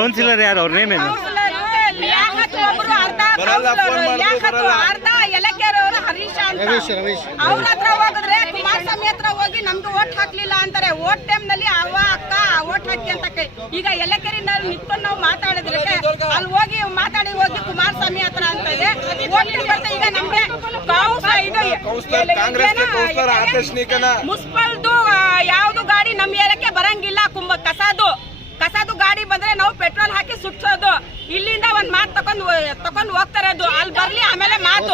Counsellor ಯಾರು ಅವ್ರ name ಏನು? ಅವ್ರ ಹತ್ರ ಹೋಗಿದ್ರೆ ಕುಮಾರಸ್ವಾಮಿ ಹತ್ರ ಹೋಗಿ ನಮ್ಗೆ ಓಟ್ ಹಾಕ್ಲಿಲ್ಲ ಅಂತಾರೆ. ಓಟ್ ಟೈಮ್ನಲ್ಲಿ ಅವ್ವ ಅಕ್ಕ ಓಟ್ ಹಾಕಿ ಅಂತ ಕೈ ಈಗ ಎಲಕೆರಿನಲ್ಲಿ ನಿಂತ್ಕೊಂಡು ನಾವು ಮಾತಾಡಿದ್ರೆ ಅಲ್ಲಿ ಹೋಗಿ ಮಾತಾಡಿ ಹೋಗಿ ಕುಮಾರಸ್ವಾಮಿ ಹತ್ರ ಅಂತ ಇದೆ. ಓಟ್ ಬರ್ತಾ ಈಗ ನಮ್ಗೆ ಮುನ್ಸಿಪಲ್ದು ಯಾವ್ದು ಗಾಡಿ ನಮ್ಮ ಏರಿಯಾಕ್ಕೆ ಪೆಟ್ರೋಲ್ ಹಾಕಿ ಸುಟ್ಸೋದು ಇಲ್ಲಿಂದ ಒಂದ್ ಮಾತು ತಕೊಂಡ್ ತಕೊಂಡ್ ಹೋಗ್ತಾರೆ ಅದು. ಅಲ್ಲಿ ಬರ್ಲಿ ಆಮೇಲೆ ಮಾತು.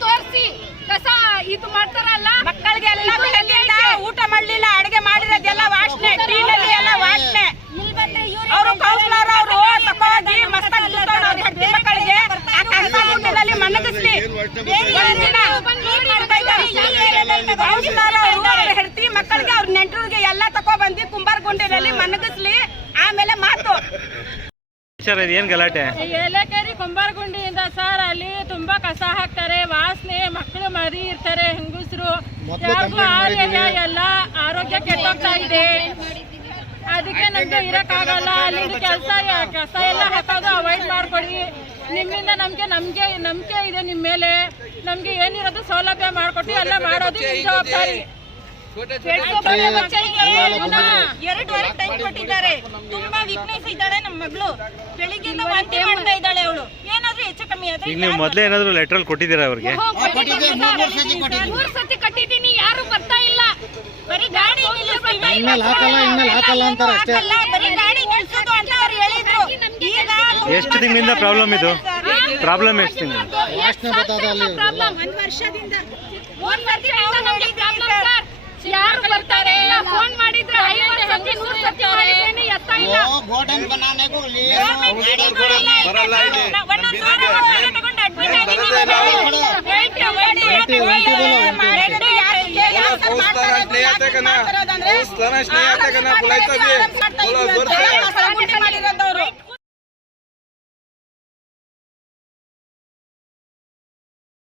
ತೋರಿಸಿ. ಕಸ ಇದು ಮಾಡ್ತಾರಲ್ಲ? ಮಕ್ಕಳಿಗೆ ಎಲ್ಲ ಬೆಳಗ್ಗೆಯಿಂದ ಊಟ ಮಾಡ್ಲಿಲ್ಲ ಅಡಿಗೆ ಮಾಡಿರೋದೆಲ್ಲ ವಾಸನೆ ಟೀನಲ್ಲಿ ಎಲ್ಲ ವಾಸನೆ. ಇಲ್ಲಿ ಬಂದ್ರೆ ಇವ್ರು ಅವರು ಕೌನ್ಸಿಲರ್ ಅವರು ತಕೊಂಡೋಗಿ ಮಸ್ತಾಗಿ ದುಡ್ಡು ಅವ್ರ ಹೆಂಡತಿ ಮಕ್ಕಳಿಗೆ. ಆ ಕಸ ಗುಂಡಿನಲ್ಲಿ ಮಣ್ಣಗಿಸ್ಲಿ ಕೌನ್ಸಿಲರ್ ಅವರು ಅವ್ರ ಹೆಂಡತಿ ಮಕ್ಕಳಿಗೆ ಅವ್ರ ನೆಂಟರಿಗೆ ಎಲ್ಲ ತಕೊಬಂದು ಕುಂಬಾರ ಗುಂಡಿನಲ್ಲಿ ಮಣ್ಣಗಿಸ್ಲಿ ಆಮೇಲೆ ಮಾತು ಸರ್ ಇದು ಏನು ಗಲಾಟೆ? ಏಲಕೇರಿ ಕುಂಬಾರಗುಂಡಿಯಿಂದ ಸರ್ ಅಲ್ಲಿ ತುಂಬಾ ಕಸ ಹಾಕ್ತಾರೆ ವಾಸನೆ ಮಕ್ಕಳು ಮರಿ ಇರ್ತಾರೆ ಹೆಂಗಸರು. ಯಾರಿಗೂ ಆರೋಗ್ಯ ಎಲ್ಲ ಆರೋಗ್ಯ ಕೆಟ್ಟೋಗ್ತಾ ಇದೆ. ಅದಕ್ಕೆ ನಮ್ಗೆ ಇರಕ್ಕಾಗಲ್ಲ. ಅಲ್ಲಿ ಕೆಲಸ ಕಸ ಎಲ್ಲ ಹಾಕೋದು ಅವಾಯ್ಡ್ ಮಾಡ್ಕೊಡಿ. ನಿಮ್ಮಿಂದ ನಮ್ಗೆ ನಮ್ಗೆ ನಂಬಿಕೆ ಇದೆ ನಿಮ್ಮ ಮೇಲೆ. ನಮ್ಗೆ ಏನಿರೋದು ಸೌಲಭ್ಯ ಮಾಡ್ಕೊಟ್ಟು ಎಲ್ಲ ಮಾಡೋದು ಜವಾಬ್ದಾರಿ. ಎರಡೂವರೆ ಟೈಮ್ ಕೊಟ್ಟಿದ್ದಾರೆ ತುಂಬಾ ವೀಕ್ನೆಸ್ ಇದ್ದಾಳೆ ನಮ್ಮ ಮಗಳು ಬೆಳಿಗ್ಗೆಯಿಂದ ವಾಂತಿ ಮಾಡ್ತಾ ಇದ್ದಾಳೆ ಅವಳು ಏನಾದ್ರೂ ಹೆಚ್ಚು ಕಮ್ಮಿ ಆದ್ರೆ ಈಗ ನೀವು ಮೊದಲೇ ಏನಾದರೂ ಲೆಟ್ರಲ್ಲಿ ಕೊಟ್ಟಿದ್ದೀರಾ ಅವ್ರಿಗೆ ಮೂರ್ ಸತಿ ಕಟ್ಟಿದೀನಿ ಯಾರು ಬರ್ತಾ ಇಲ್ಲ. ಬರೀ ಗಾಡಿ ನಿಲ್ಲಿಸ್ಬಿಟ್ಟು ಇನ್ಮೇಲೆ ಹಾಕಲ್ಲ ಇನ್ಮೇಲೆ ಹಾಕಲ್ಲ ಅಂತಾರೆ ಅಷ್ಟೇ. ಹಾಕಲ್ಲ, ಬರೀ ಗಾಡಿ ನಿಲ್ಸೋದು ಅಂತ ಅವ್ರು ಹೇಳಿದ್ರು. ಈಗ ಎಷ್ಟು ತಿಂಗಳಿಂದ ಪ್ರಾಬ್ಲಮ್ ಇದು? ಪ್ರಾಬ್ಲಮ್ ಎಷ್ಟು ತಿಂಗಳು ಅಲ್ಲಿ. ಒಂದ್ ವರ್ಷದಿಂದ ಒಂದ್ ವರ್ಷದಿಂದ ನಮ್ಗೆ ಪ್ರಾಬ್ಲಮ್ ಸರ್ ಯಾರು ಬರ್ತಾರೆ ಇಲ್ಲ ಫೋನ್ ಮಾಡಿದ್ರೆ ಐವತ್ತು ಸತಿ ನೂರು ಸತಿ ಮಾಡಿದ್ದೇನೆ ಎತ್ತ ಇಲ್ಲ ಗೋಡನ್ ಬನಾನೆಗೂ ಬರಲ್ಲ ಇಲ್ಲಿ ಒಂದೊಂದು